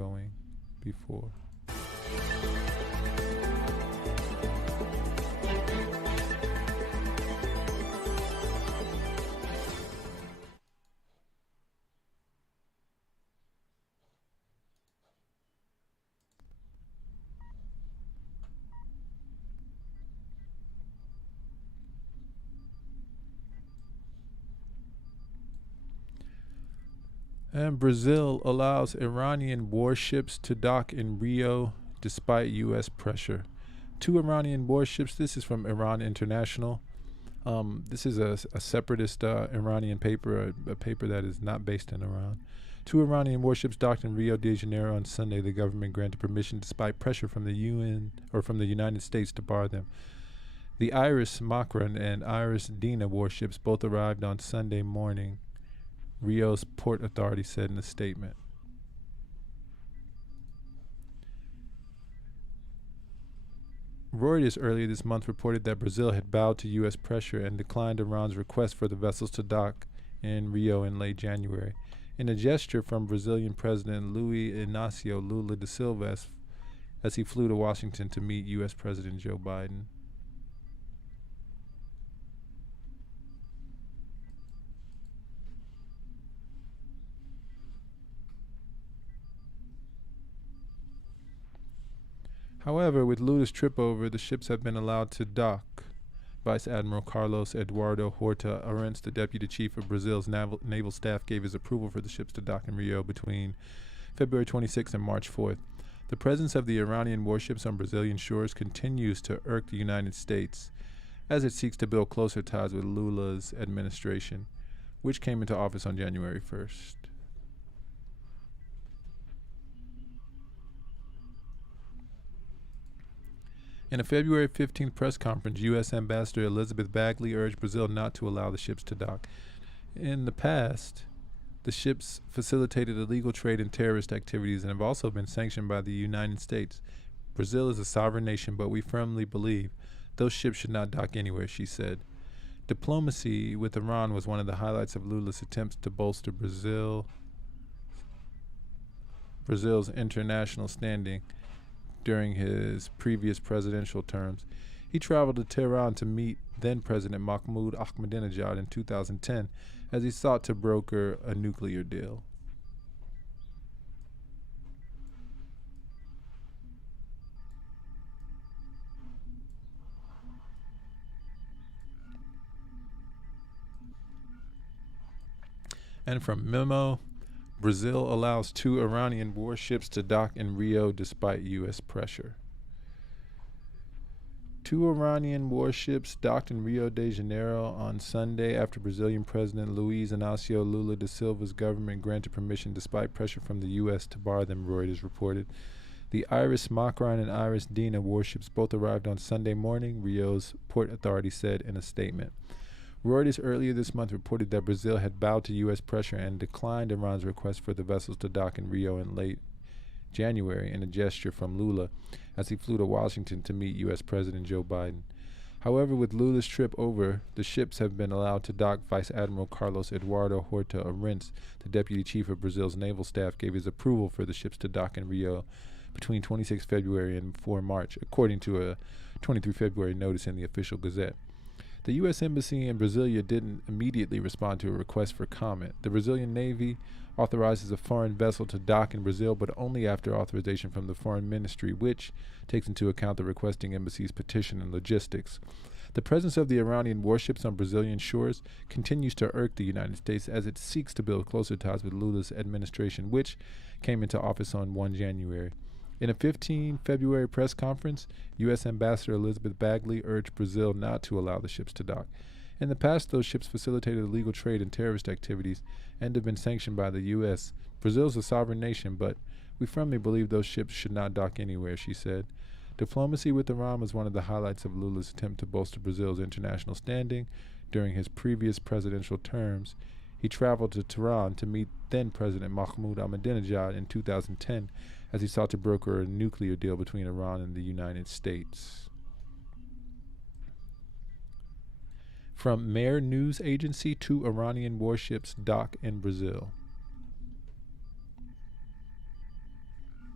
ongoing before. And Brazil allows Iranian warships to dock in Rio despite U.S. pressure. Two Iranian warships, this is from Iran International. This is a separatist Iranian paper, a paper that is not based in Iran. Two Iranian warships docked in Rio de Janeiro on Sunday. The government granted permission despite pressure from the UN or from the United States to bar them. The Iris Makran and Iris Dina warships both arrived on Sunday morning, Rio's port authority said in a statement. Reuters earlier this month reported that Brazil had bowed to U.S. pressure and declined Iran's request for the vessels to dock in Rio in late January. In a gesture from Brazilian President Luiz Inácio Lula da Silva as he flew to Washington to meet U.S. President Joe Biden. However, with Lula's trip over, the ships have been allowed to dock. Vice Admiral Carlos Eduardo Horta Arens, the deputy chief of Brazil's naval staff, gave his approval for the ships to dock in Rio between February 26th and March 4th. The presence of the Iranian warships on Brazilian shores continues to irk the United States as it seeks to build closer ties with Lula's administration, which came into office on January 1st. In a February 15th press conference, U.S. Ambassador Elizabeth Bagley urged Brazil not to allow the ships to dock. In the past, the ships facilitated illegal trade and terrorist activities and have also been sanctioned by the United States. Brazil is a sovereign nation, but we firmly believe those ships should not dock anywhere, she said. Diplomacy with Iran was one of the highlights of Lula's attempts to bolster Brazil's international standing during his previous presidential terms. He traveled to Tehran to meet then-President Mahmoud Ahmadinejad in 2010 as he sought to broker a nuclear deal. And from Memo, Brazil allows two Iranian warships to dock in Rio despite U.S. pressure. Two Iranian warships docked in Rio de Janeiro on Sunday after Brazilian President Luiz Inácio Lula da Silva's government granted permission despite pressure from the U.S. to bar them, Reuters reported. The Iris Makran and Iris Dina warships both arrived on Sunday morning, Rio's port authority said in a statement. Reuters earlier this month reported that Brazil had bowed to U.S. pressure and declined Iran's request for the vessels to dock in Rio in late January in a gesture from Lula as he flew to Washington to meet U.S. President Joe Biden. However, with Lula's trip over, the ships have been allowed to dock. Vice Admiral Carlos Eduardo Horta Arens, the deputy chief of Brazil's naval staff, gave his approval for the ships to dock in Rio between 26 February and 4 March, according to a 23 February notice in the official Gazette. The U.S. Embassy in Brasilia didn't immediately respond to a request for comment. The Brazilian Navy authorizes a foreign vessel to dock in Brazil, but only after authorization from the Foreign Ministry, which takes into account the requesting embassy's petition and logistics. The presence of the Iranian warships on Brazilian shores continues to irk the United States as it seeks to build closer ties with Lula's administration, which came into office on 1 January. In a 15 February press conference, U.S. Ambassador Elizabeth Bagley urged Brazil not to allow the ships to dock. In the past, those ships facilitated illegal trade and terrorist activities and have been sanctioned by the U.S. Brazil is a sovereign nation, but we firmly believe those ships should not dock anywhere, she said. Diplomacy with Iran was one of the highlights of Lula's attempt to bolster Brazil's international standing during his previous presidential terms. He traveled to Tehran to meet then-President Mahmoud Ahmadinejad in 2010 as he sought to broker a nuclear deal between Iran and the United States. From Mehr News Agency, two Iranian warships dock in Brazil.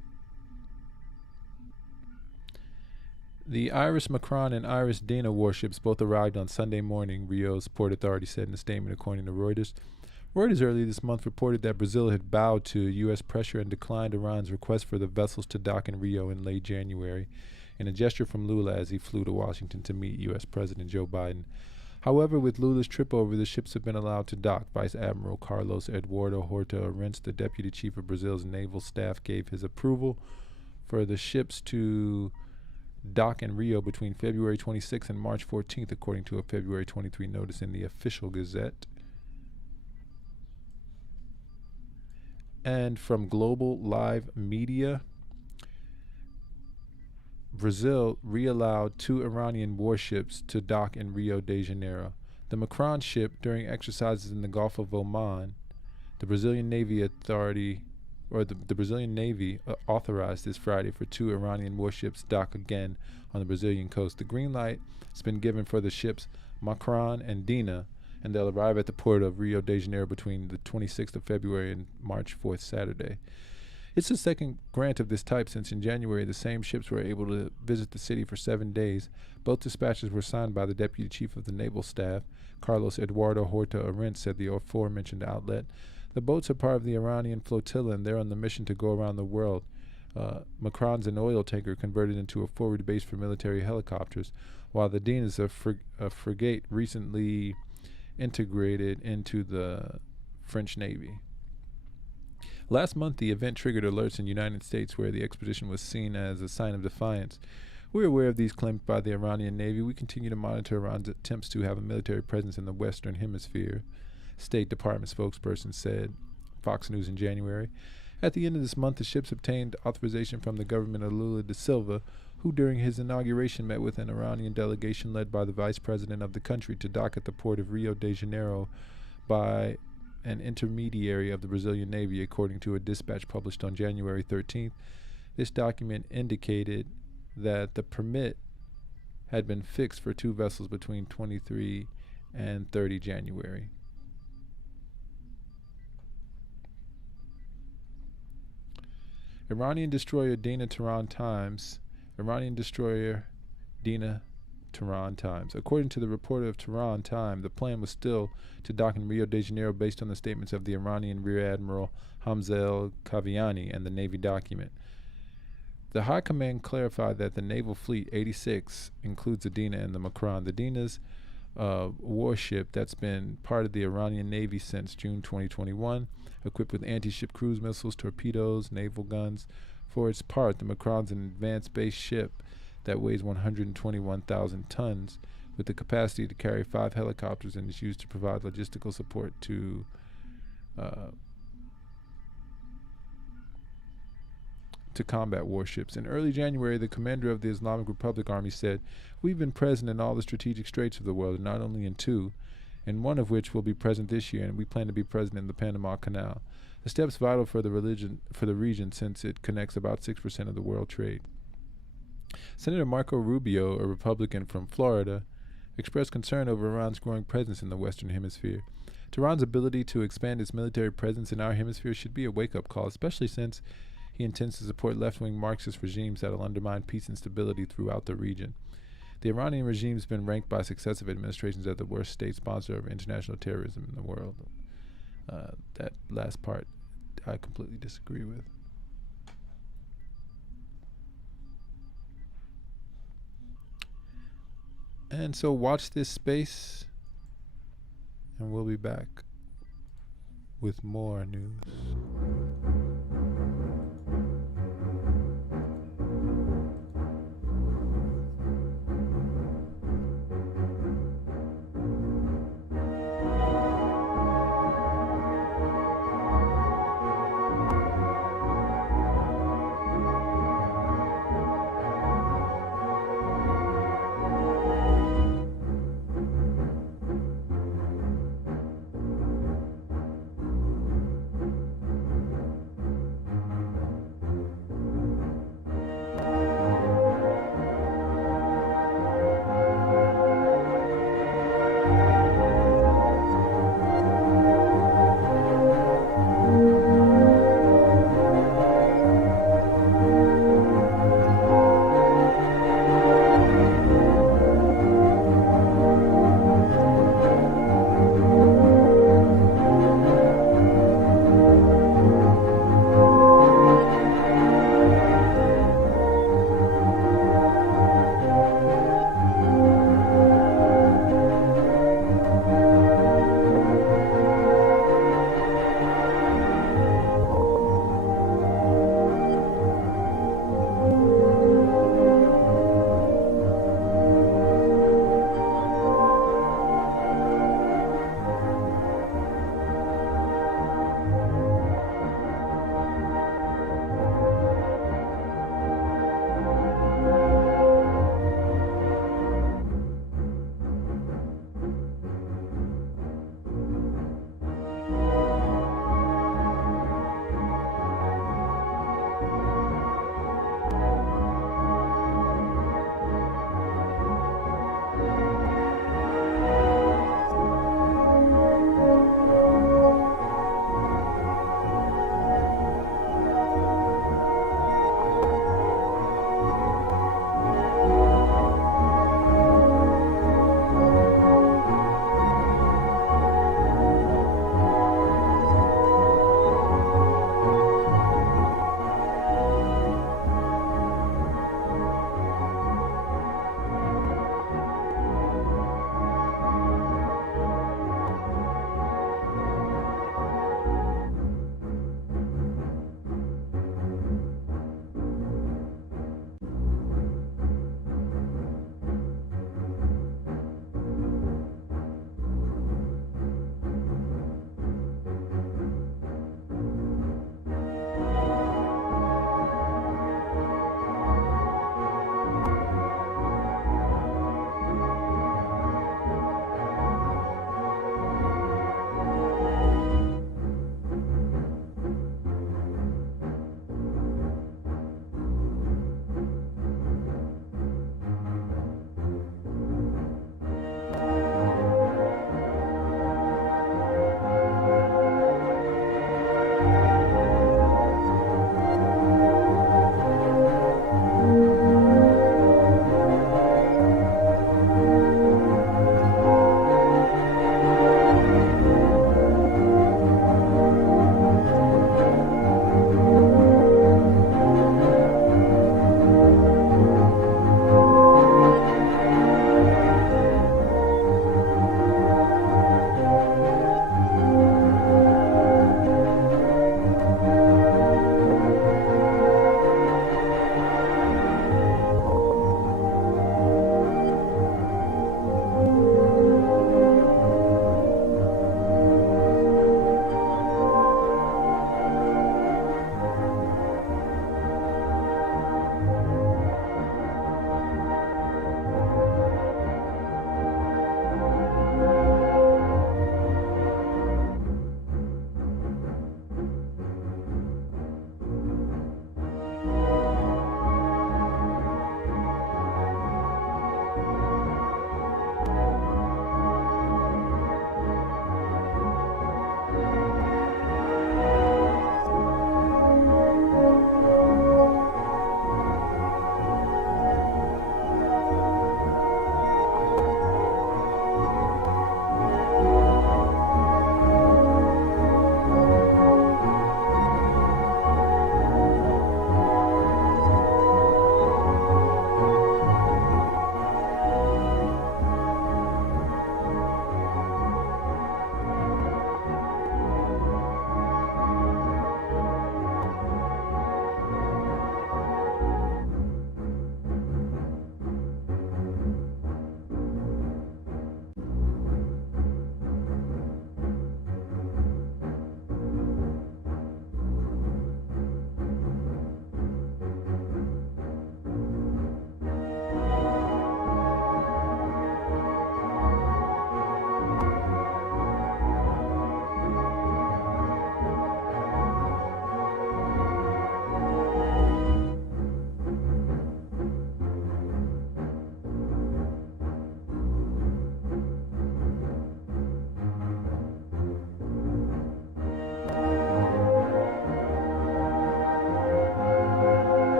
The Iris Macron and Iris Dana warships both arrived on Sunday morning, Rio's port authority said in a statement according to Reuters. Reuters earlier this month reported that Brazil had bowed to U.S. pressure and declined Iran's request for the vessels to dock in Rio in late January, in a gesture from Lula as he flew to Washington to meet U.S. President Joe Biden. However, with Lula's trip over, the ships have been allowed to dock. Vice Admiral Carlos Eduardo Horta Arentz, the deputy chief of Brazil's naval staff, gave his approval for the ships to dock in Rio between February 26th and March 14th, according to a February 23 notice in the Official Gazette. And from Global Live Media, Brazil re-allowed 2 Iranian warships to dock in Rio de Janeiro. The Macron ship, during exercises in the Gulf of Oman, the Brazilian Navy authorized this Friday for 2 Iranian warships dock again on the Brazilian coast. The green light has been given for the ships Macron and Dina, and they'll arrive at the port of Rio de Janeiro between the 26th of February and March 4th, Saturday. It's the second grant of this type since in January the same ships were able to visit the city for 7 days. Both dispatches were signed by the Deputy Chief of the Naval Staff, Carlos Eduardo Horta Arentz, said the aforementioned outlet. The boats are part of the Iranian flotilla, and they're on the mission to go around the world. Macron's an oil tanker converted into a forward base for military helicopters, while the Dean is a frigate recently integrated into the French Navy. Last month, the event triggered alerts in the United States where the expedition was seen as a sign of defiance. We're aware of these claims by the Iranian Navy. We continue to monitor Iran's attempts to have a military presence in the Western Hemisphere, State Department spokesperson said Fox News in January. At the end of this month, the ships obtained authorization from the government of Lula da Silva, who during his inauguration met with an Iranian delegation led by the vice president of the country to dock at the port of Rio de Janeiro by an intermediary of the Brazilian Navy, according to a dispatch published on January 13th. This document indicated that the permit had been fixed for 2 vessels between 23 and 30 January. Iranian destroyer Dina Tehran Times. According to the reporter of Tehran Time, the plan was still to dock in Rio de Janeiro based on the statements of the Iranian Rear Admiral Hamza el-Kaviani and the Navy document. The High Command clarified that the Naval Fleet 86 includes the Dina and the Macron. The Dina's warship that's been part of the Iranian Navy since June 2021, equipped with anti-ship cruise missiles, torpedoes, naval guns. For its part, the Macron's an advanced base ship that weighs 121,000 tons with the capacity to carry 5 helicopters and is used to provide logistical support to combat warships. In early January, the commander of the Islamic Republic Army said, "We've been present in all the strategic straits of the world, and not only in 2, and one of which will be present this year, and we plan to be present in the Panama Canal. The step's vital for the region since it connects about 6% of the world trade." Senator Marco Rubio, a Republican from Florida, expressed concern over Iran's growing presence in the Western Hemisphere. Tehran's ability to expand its military presence in our hemisphere should be a wake-up call, especially since he intends to support left-wing Marxist regimes that will undermine peace and stability throughout the region. The Iranian regime has been ranked by successive administrations as the worst state sponsor of international terrorism in the world. That last part I completely disagree with. And so watch this space, and we'll be back with more news.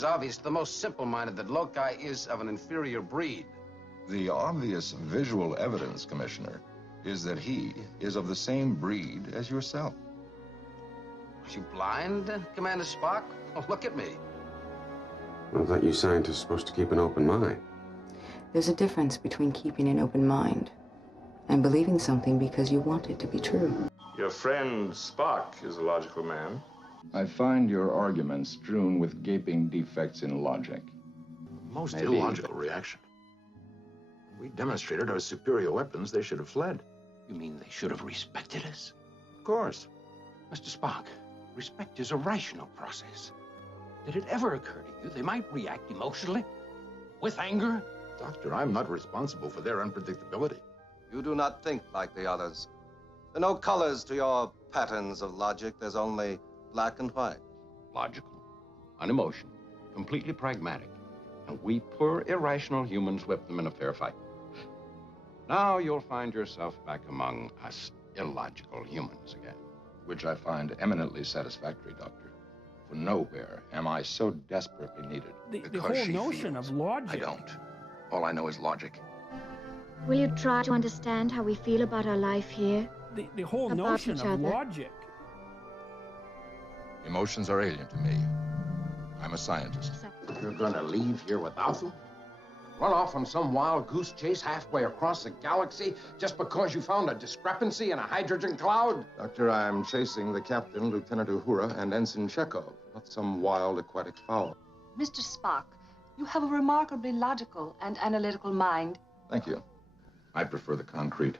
is obvious to the most simple-minded that Loki is of an inferior breed. The obvious visual evidence, Commissioner, is that he is of the same breed as yourself. Are you blind, Commander Spock? Oh, look at me. I thought you scientists were supposed to keep an open mind. There's a difference between keeping an open mind and believing something because you want it to be true. Your friend Spock is a logical man. I find your argument strewn with gaping defects in logic. Most illogical reaction. We demonstrated our superior weapons. They should have fled. You mean they should have respected us? Of course. Mr. Spock, respect is a rational process. Did it ever occur to you they might react emotionally? With anger? Doctor, I'm not responsible for their unpredictability. You do not think like the others. There are no colors to your patterns of logic. There's only black and white. Logical, unemotional, completely pragmatic. And we poor irrational humans whip them in a fair fight. Now you'll find yourself back among us illogical humans again. Which I find eminently satisfactory, Doctor. For nowhere am I so desperately needed. The whole notion of logic. I don't. All I know is logic. Will you try to understand how we feel about our life here? The whole notion of logic. Emotions are alien to me. I'm a scientist. You're gonna leave here without them? Run off on some wild goose chase halfway across the galaxy just because you found a discrepancy in a hydrogen cloud? Doctor, I'm chasing the captain, Lieutenant Uhura, and Ensign Chekhov, not some wild aquatic fowl. Mr. Spock, you have a remarkably logical and analytical mind. Thank you. I prefer the concrete.